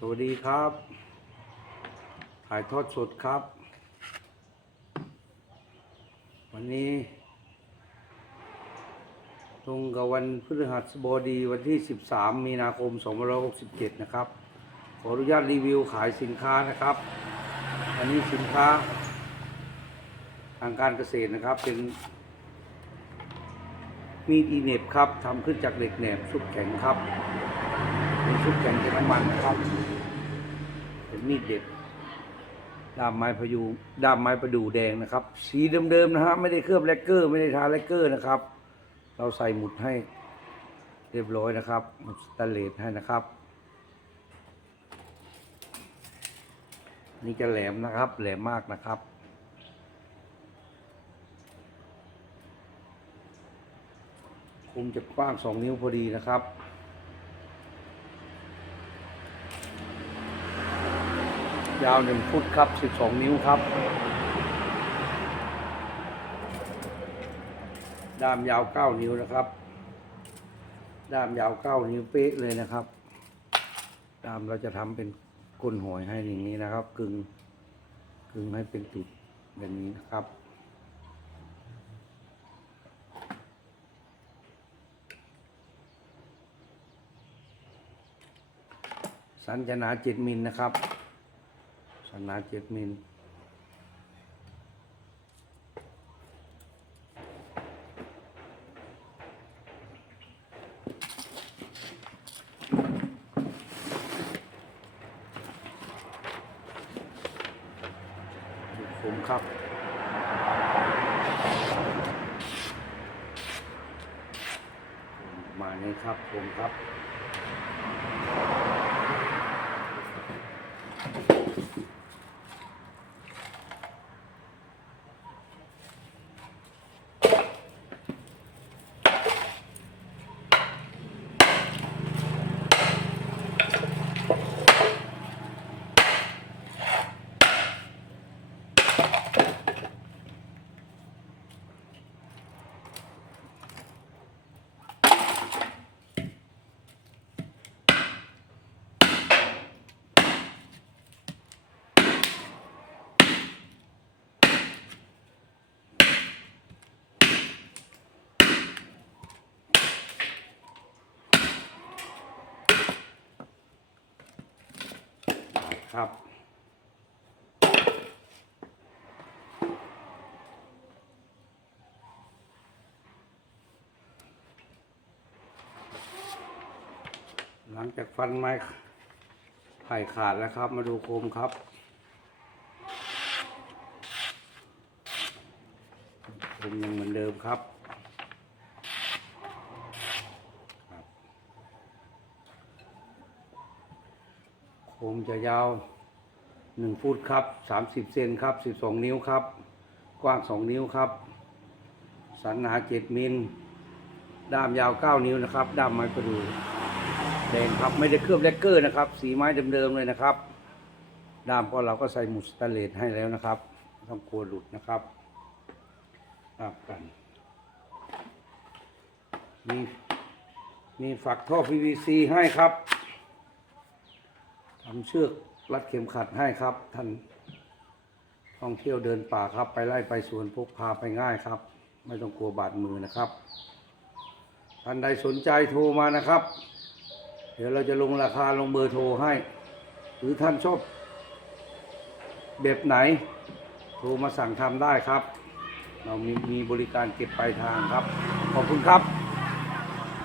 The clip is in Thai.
สวัสดีครับ ถ่ายทอดสดครับ วันนี้ ตรงกับวันพฤหัสบดีวันที่ 13 มีนาคม 2567 นะครับ ขออนุญาตรีวิวขายสินค้านะครับ อันนี้สินค้า ทางการเกษตรนะครับเป็นมีดอีเน็บครับทำขึ้นจากเหล็กแหนบชุบแข็งครับ ชุบแข็งจากน้ำมันนะครับเป็นมีดเด็ดด้ามไม้พยุงด้ามไม้ประดู่แดงนะครับ สีเดิมๆนะฮะไม่ได้เคลือบแลกเกอร์ ไม่ได้ทาแลกเกอร์นะครับ เราใส่หมุดให้เรียบร้อยนะครับหมุดสแตนเลสให้นะครับ นี่จะแหลมนะครับ แหลมมากนะครับคุมจะกว้างสองนิ้วพอดีนะครับ ยาวหนึ่งฟุตครับสิบสองนิ้วครับ ด้ามยาวเก้านิ้วนะครับ ด้ามยาวเก้านิ้วเป๊ะเลยนะครับ ด้ามเราจะทำเป็นก้นหอยให้อย่างนี้นะครับ กึงกึงให้เป็นจุดแบบนี้นะครับสันจะหนาเจ็ดมิลนะครับ นหนาเจ็ดมิลผมครับมานี้ครับผมครับ ครับหลังจากฟันไม้ไผ่ขาดแล้วครับ มาดูโคมครับ โคมยังเหมือนเดิมครับครับ โคมจะยาวหนึ่งฟุตครับสามสิบเซนครับสิบสองนิ้วครับ กว้างสองนิ้วครับ สันหนาเจ็ดมิล ด้ามยาวเก้านิ้วนะครับ ด้ามไม้ประดู่แดงครับไม่ได้เคลือบแลกเกอร์นะครับ สีไม้เดิมๆเลยนะครับ ด้ามก็เราก็ใส่หมุดสแตนเลสให้แล้วนะครับไม่ต้องกลัวหลุดนะครับครับกันมีมีฝักท่อ PVC ให้ครับ ทำเชือกรัดเข็มขัดให้ครับ ท่านท่องเที่ยวเดินป่าครับ ไปไล่ไปสวนพกพาไปง่ายครับ ไม่ต้องกลัวบาดมือนะครับ ท่านใดสนใจโทรมานะครับ เดี๋ยวเราจะลงราคาลงเบอร์โทรให้ หรือท่านชอบแบบไหน โทรมาสั่งทำได้ครับ เรามีมีบริการเก็บปลายทางครับ ขอบคุณครับ